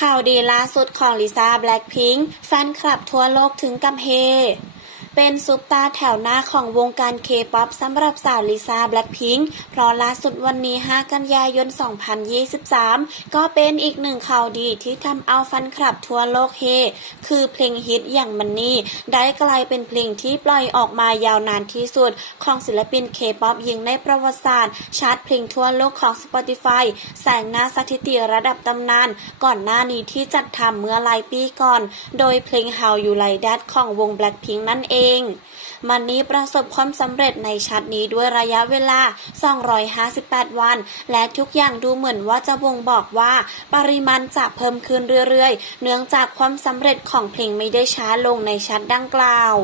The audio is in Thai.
ข่าวดีล่าสุดของลิซ่าแบล็คพิงค์แฟนคลับทั่วโลกถึงกับเฮ เป็นซุปตาแถวหน้าของวงการเคป๊อปสำหรับสาวลิซ่าแบล็คพิงค์เพราะล่าสุดวันนี้ 5 กันยายน 2023 ก็เป็นอีกหนึ่งข่าวดีที่ทำเอาแฟนคลับทั่วโลกเฮ คือเพลงฮิตอย่างมันนี่ ได้กลายเป็นเพลงที่ปล่อยออกมายาวนานที่สุด ของศิลปินเคป๊อปหญิงในประวัติศาสตร์ชาร์ตเพลงทั่วโลกของ Spotify แสงหน้าสถิติระดับตำนาน ก่อนหน้านี้ที่จัดทำเมื่อหลายปีก่อน โดยเพลง How You Like That ของวง Blackpink นั่นเองมันนี้ประสบความสำเร็จในชัดนี้ด้วยระยะเวลา 258 วัน และทุกอย่างดูเหมือนว่าจะบ่งบอกว่า ปริมาณจะเพิ่มขึ้นเรื่อยๆ เนื่องจากความสำเร็จของเพลงไม่ได้ช้าลงในชัดดังกล่าว